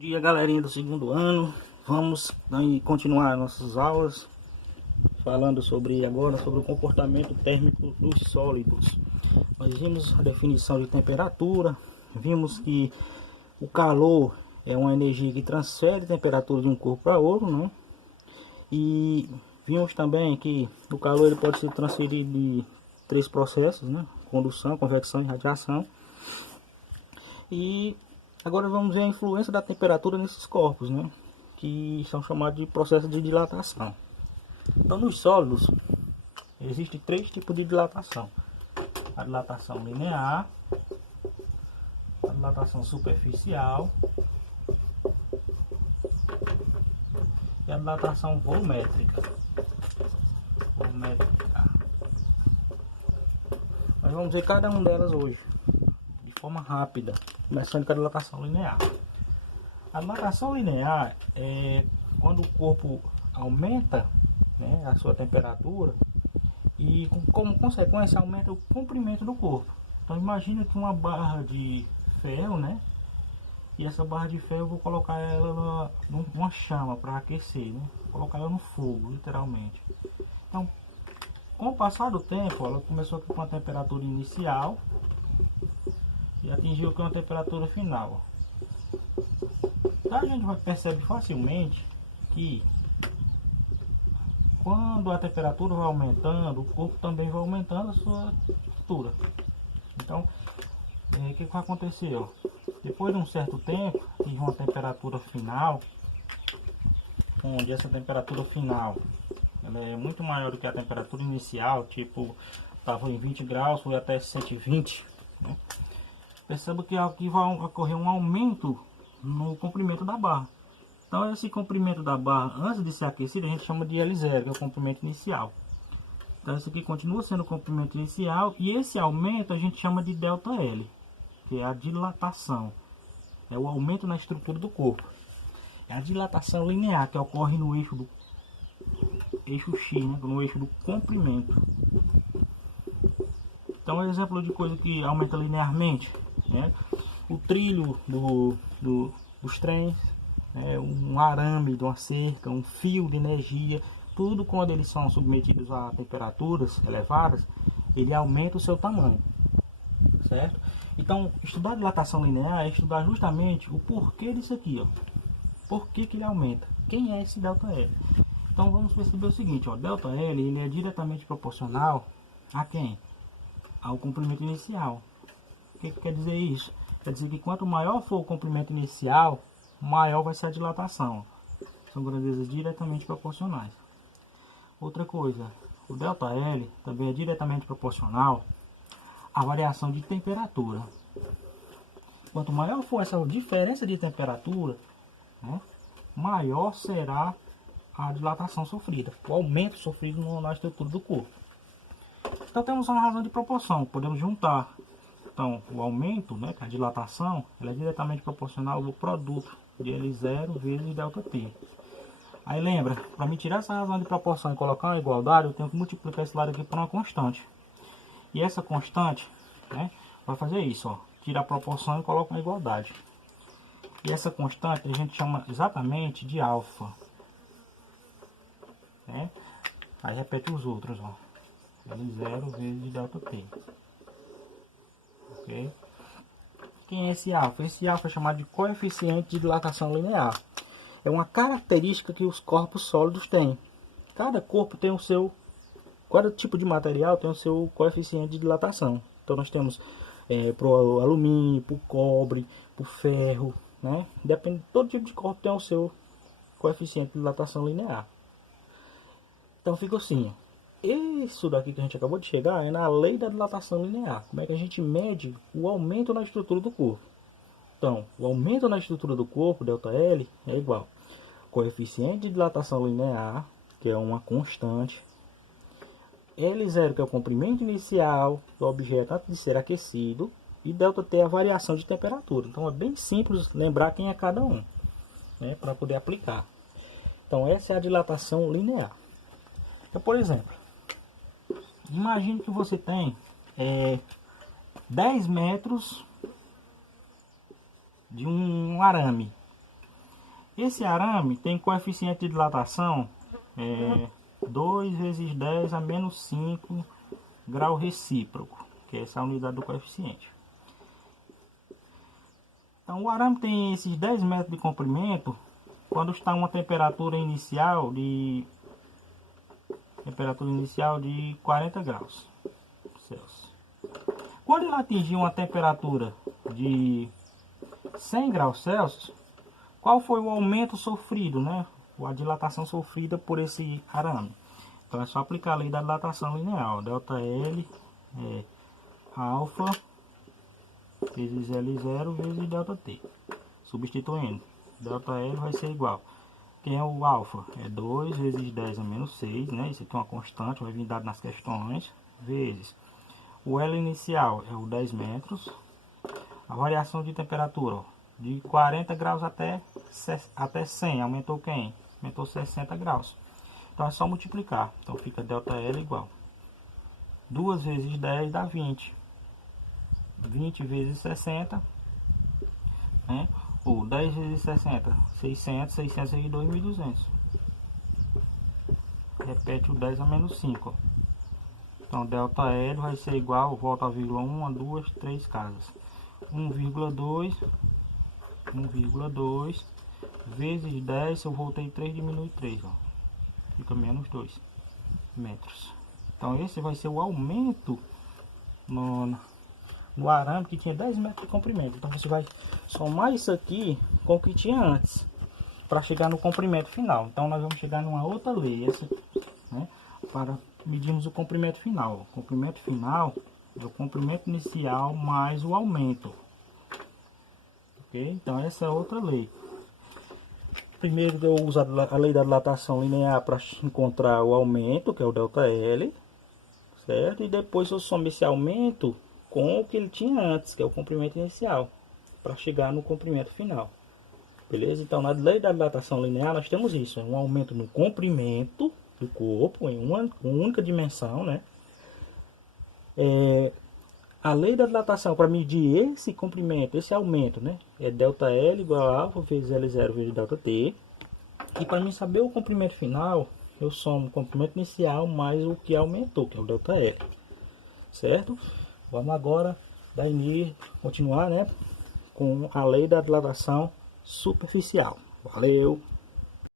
Bom dia, galerinha do segundo ano. Vamos continuar nossas aulas falando agora sobre o comportamento térmico dos sólidos. Nós vimos a definição de temperatura, vimos que o calor é uma energia que transfere temperatura de um corpo para outro, né? E vimos também que o calor ele pode ser transferido em três processos, né? Condução, convecção e radiação. E agora vamos ver a influência da temperatura nesses corpos, né? Que são chamados de processos de dilatação. Então, nos sólidos existem três tipos de dilatação: a dilatação linear, a dilatação superficial e a dilatação volumétrica. Nós vamos ver cada uma delas hoje de forma rápida, começando com a dilatação linear. A dilatação linear é quando o corpo aumenta, né, a sua temperatura e como consequência aumenta o comprimento do corpo. Então imagina que uma barra de ferro, né, e essa barra de ferro eu vou colocar ela numa chama para aquecer, né, vou colocar ela no fogo, literalmente. Então, com o passar do tempo, ela começou aqui com a temperatura inicial e atingiu aqui uma temperatura final. Então a gente percebe facilmente que quando a temperatura vai aumentando, o corpo também vai aumentando a sua estrutura. Então, o que vai acontecer? Ó? Depois de um certo tempo, atinge uma temperatura final, onde essa temperatura final ela é muito maior do que a temperatura inicial, tipo, estava em 20 graus, foi até 120, né? Perceba que aqui vai ocorrer um aumento no comprimento da barra. Então esse comprimento da barra, antes de ser aquecido, a gente chama de L0, que é o comprimento inicial. Então esse aqui continua sendo o comprimento inicial, e esse aumento a gente chama de ΔL, que é a dilatação. É o aumento na estrutura do corpo. É a dilatação linear, que ocorre no eixo X, né? No eixo do comprimento. Então exemplo de coisa que aumenta linearmente, né? O trilho dos trens, né? Um arame de uma cerca, um fio de energia, tudo quando eles são submetidos a temperaturas elevadas, ele aumenta o seu tamanho, certo? Então, estudar dilatação linear é estudar justamente o porquê disso aqui, ó. Por que ele aumenta? Quem é esse ΔL? Então vamos perceber o seguinte, ó, ΔL ele é diretamente proporcional a quem? Ao comprimento inicial. O que quer dizer isso? Quer dizer que quanto maior for o comprimento inicial, maior vai ser a dilatação. São grandezas diretamente proporcionais. Outra coisa, o ΔL também é diretamente proporcional à variação de temperatura. Quanto maior for essa diferença de temperatura, né, maior será a dilatação sofrida, o aumento sofrido na estrutura do corpo. Então temos uma razão de proporção, podemos juntar. Então o aumento, né, que é a dilatação, ela é diretamente proporcional ao produto de L0 vezes ΔT. Aí lembra, para me tirar essa razão de proporção e colocar uma igualdade, eu tenho que multiplicar esse lado aqui por uma constante. E essa constante, né, vai fazer isso, ó, tira a proporção e coloca uma igualdade. E essa constante a gente chama exatamente de alfa, né? Aí repete os outros, ó. L0 vezes ΔT. Ok? Quem é esse alfa? Esse alfa é chamado de coeficiente de dilatação linear. É uma característica que os corpos sólidos têm. Cada corpo tem o seu, cada tipo de material tem o seu coeficiente de dilatação. Então nós temos para o alumínio, para o cobre, para o ferro, né? Depende, todo tipo de corpo tem o seu coeficiente de dilatação linear. Então fica assim, isso daqui que a gente acabou de chegar é na lei da dilatação linear. Como é que a gente mede o aumento na estrutura do corpo? Então, o aumento na estrutura do corpo, ΔL, é igual coeficiente de dilatação linear, que é uma constante, L0, que é o comprimento inicial do objeto antes de ser aquecido, e ΔT é a variação de temperatura. Então é bem simples lembrar quem é cada um, né, para poder aplicar. Então essa é a dilatação linear. Então, por exemplo, imagine que você tem 10 metros de um arame. Esse arame tem coeficiente de dilatação 2 vezes 10 a menos 5 grau recíproco, que é essa unidade do coeficiente. Então, o arame tem esses 10 metros de comprimento quando está uma temperatura inicial de 40 graus Celsius. Quando ele atingir uma temperatura de 100 graus Celsius, qual foi o aumento sofrido, né? A dilatação sofrida por esse arame. Então é só aplicar a lei da dilatação linear. ΔL é alfa vezes L0 vezes ΔT. Substituindo, ΔL vai ser igual. Quem é o alfa? É 2 vezes 10 a menos 6, né? Isso aqui é uma constante, vai vir dado nas questões. Vezes o L inicial é o 10 metros. A variação de temperatura, ó, de 40 graus até 100. Aumentou quem? Aumentou 60 graus. Então é só multiplicar. Então fica ΔL igual 2 vezes 10 dá 20. 20 vezes 60, né? Ou 10 vezes 60, 600. 600 vezes 2.200. Repete o 10 a menos 5. Ó. Então ΔL vai ser igual, volta a vírgula 1, 2, 3 casas. 1,2 vezes 10, se eu voltei 3, diminui 3, ó. Fica menos 2 metros. Então esse vai ser o aumento no arame que tinha 10 metros de comprimento. Então você vai somar isso aqui com o que tinha antes para chegar no comprimento final. Então nós vamos chegar numa outra lei, essa, né, para medirmos o comprimento final. O comprimento final é o comprimento inicial mais o aumento. Ok? Então essa é outra lei. Primeiro eu uso a lei da dilatação linear para encontrar o aumento, que é o ΔL, certo? E depois eu somo esse aumento com o que ele tinha antes, que é o comprimento inicial, para chegar no comprimento final. Beleza? Então na lei da dilatação linear nós temos isso, um aumento no comprimento do corpo em uma única dimensão, né? A lei da dilatação para medir esse comprimento, esse aumento, né? É ΔL igual a alfa vezes L0 vezes ΔT. E para mim saber o comprimento final, eu somo o comprimento inicial mais o que aumentou, que é o ΔL. Certo? Vamos agora dar início, continuar, né? Com a lei da dilatação superficial. Valeu!